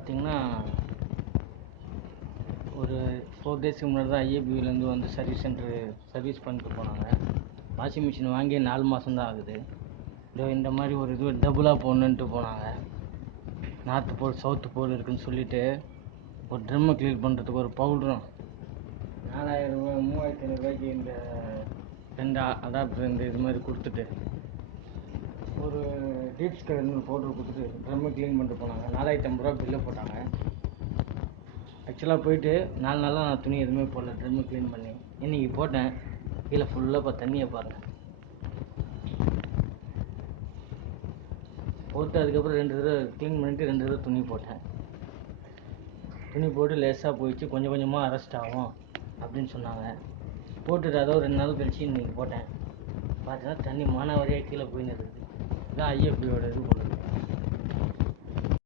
பார்த்திங்கன்னா ஒரு 4 டேஸ்க்கு முன்னாடி தான் ஐஏபிலேருந்து வந்து சர்வீஸ் சென்டரு சர்வீஸ் பண்ணிட்டு போனாங்க. வாஷிங் மிஷின் வாங்கி 4 மாதம் தான் ஆகுது. இந்த மாதிரி ஒரு இது டபுளாக போடணுன்ட்டு போனாங்க. நார்த்து போல் சவுத்து போல் இருக்குதுன்னு சொல்லிவிட்டு ஒரு ட்ரம்மை க்ளீன் பண்ணுறதுக்கு ஒரு பவுடரும் 4000 ரூபா 3500 ரூபாய்க்கு இந்த 2 அடாப்டர் இந்த இது மாதிரி கொடுத்துட்டு ஒரு டீப்ஸ் கலர்னு பவுடர் கொடுத்துட்டு ட்ரம்மை க்ளீன் பண்ணிட்டு போனாங்க. 4050 ரூபா பில்லை போட்டாங்க. ஆக்சுவலாக போயிட்டு 4 நாளாக நான் துணி எதுவுமே போடல, ட்ரம்மை க்ளீன் பண்ணி. இன்றைக்கி போட்டேன். கீழே ஃபுல்லாக இப்போ தண்ணியை பாருங்கள். போட்டு அதுக்கப்புறம் 2 தடவை க்ளீன் பண்ணிவிட்டு 2 தடவை துணி போட்டேன். துணி போட்டு லேசாக போயிடுச்சு, கொஞ்சம் கொஞ்சமாக அரெஸ்ட் ஆகும் அப்படின்னு சொன்னாங்க. போட்டுட்டு அதோ 2 நாள் கழிச்சு இன்றைக்கி போட்டேன். பார்த்தீங்கன்னா தண்ணி மானாவாரியாக கீழே போயின்னு இருக்குது. இதுதான் ஐஎஃப்பியோட இது போடுறது.